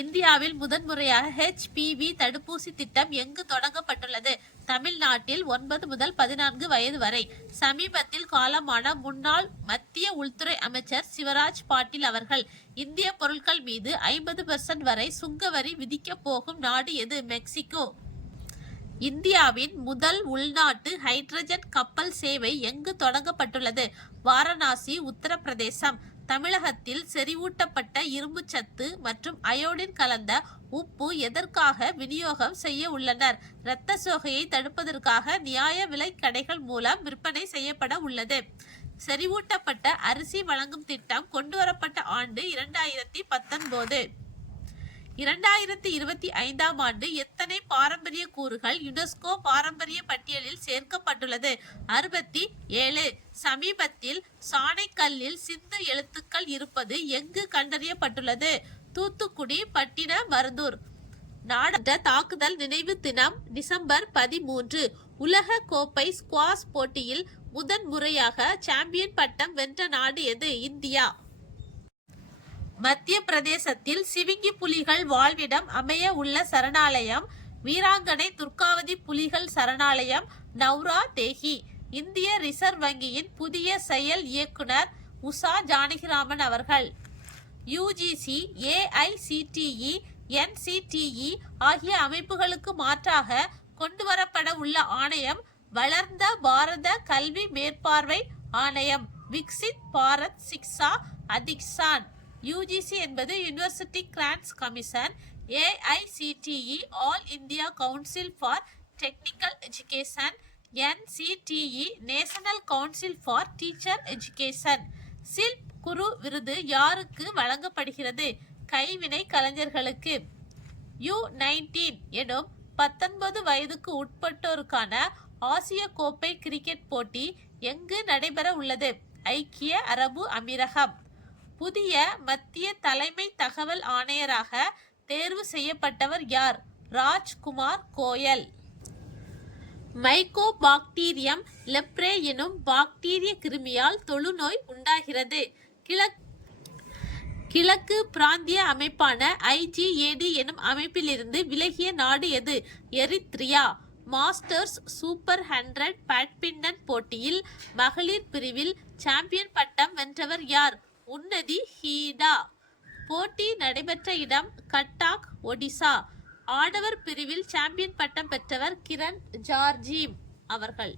இந்தியாவில் முதன்முறையாக HPV தடுப்பூசி திட்டம் எங்கு தொடங்கப்பட்டுள்ளது? தமிழ்நாட்டில் 9 முதல் 14 வயது வரை. சமீபத்தில் காலமான முன்னாள் மத்திய உள்துறை அமைச்சர் சிவராஜ் பாட்டீல் அவர்கள். இந்திய பொருட்கள் மீது 50% வரை சுங்கவரி விதிக்கப் போகும் நாடு எது? மெக்சிகோ. இந்தியாவின் முதல் உள்நாட்டு ஹைட்ரஜன் கப்பல் சேவை எங்கு தொடங்கப்பட்டுள்ளது? வாரணாசி, உத்தரப்பிரதேசம். தமிழகத்தில் செறிவூட்டப்பட்ட இரும்புச்சத்து மற்றும் அயோடின் கலந்த உப்பு எதற்காக விநியோகம் செய்ய உள்ளனர்? இரத்த சோகையை தடுப்பதற்காக நியாய விலை கடைகள் மூலம் விற்பனை செய்யப்பட உள்ளது. செறிவூட்டப்பட்ட அரிசி வழங்கும் திட்டம் கொண்டுவரப்பட்ட ஆண்டு 2019. 2025ஆம் ஆண்டு எத்தனை பாரம்பரிய கூறுகள் யுனெஸ்கோ பாரம்பரிய பட்டியலில் சேர்க்கப்பட்டுள்ளது? 67. சமீபத்தில் சாணைக்கல்லில் சிந்து எழுத்துக்கள் இருப்பது எங்கு கண்டறியப்பட்டுள்ளது? தூத்துக்குடி, பட்டினமருதூர். நாடாளுமன்ற தாக்குதல் நினைவு தினம் டிசம்பர் 13. உலக கோப்பை ஸ்குவாஷ் போட்டியில் முதன் முறையாக சாம்பியன் பட்டம் வென்ற நாடு எது? இந்தியா. மத்திய பிரதேசத்தில் சிவிங்கி புலிகள் வாழ்விடம் அமைய உள்ள சரணாலயம் வீராங்கனை துர்காவதி புலிகள் சரணாலயம், நவ்ரா தேகி. இந்திய ரிசர்வ் வங்கியின் புதிய செயல் இயக்குனர் உஷா ஜானகிராமன் அவர்கள். UGC, AICTE, NCTE ஆகிய அமைப்புகளுக்கு மாற்றாக கொண்டுவரப்பட உள்ள ஆணையம் வளர்ந்த பாரத கல்வி மேற்பார்வை ஆணையம், விக்சித் பாரத் சிக்ஷா அதிக்ஷான். UGC என்பது university grants commission, AICTE all India council for technical education, NCTE national council for teacher education. Shilp Guru விருது யாருக்கு வழங்கப்படுகிறது? கைவினை கலைஞர்களுக்கு. U19 எனும் 19 வயதுக்கு உட்பட்டோருக்கான ஆசிய கோப்பை கிரிக்கெட் போட்டி எங்கு நடைபெற உள்ளது? ஐக்கிய அரபு அமீரகம். புதிய மத்திய தலைமை தகவல் ஆணையராக தேர்வு செய்யப்பட்டவர் யார்? ராஜ்குமார் கோயல். மைக்கோபாக்டீரியம் லெப்ரே எனும் பாக்டீரிய கிருமியால் தொழுநோய் உண்டாகிறது. கிழக்கு பிராந்திய அமைப்பான IGAD எனும் அமைப்பிலிருந்து விலகிய நாடு எது? எரித்ரியா. மாஸ்டர்ஸ் சூப்பர் 100 பேட்மிண்டன் போட்டியில் மகளிர் பிரிவில் சாம்பியன் பட்டம் வென்றவர் யார்? உன்னதி ஹீடா. போட்டி நடைபெற்ற இடம் கட்டாக், ஒடிசா. ஆடவர் பிரிவில் சாம்பியன் பட்டம் பெற்றவர் கிரண் ஜார்ஜீம் அவர்கள்.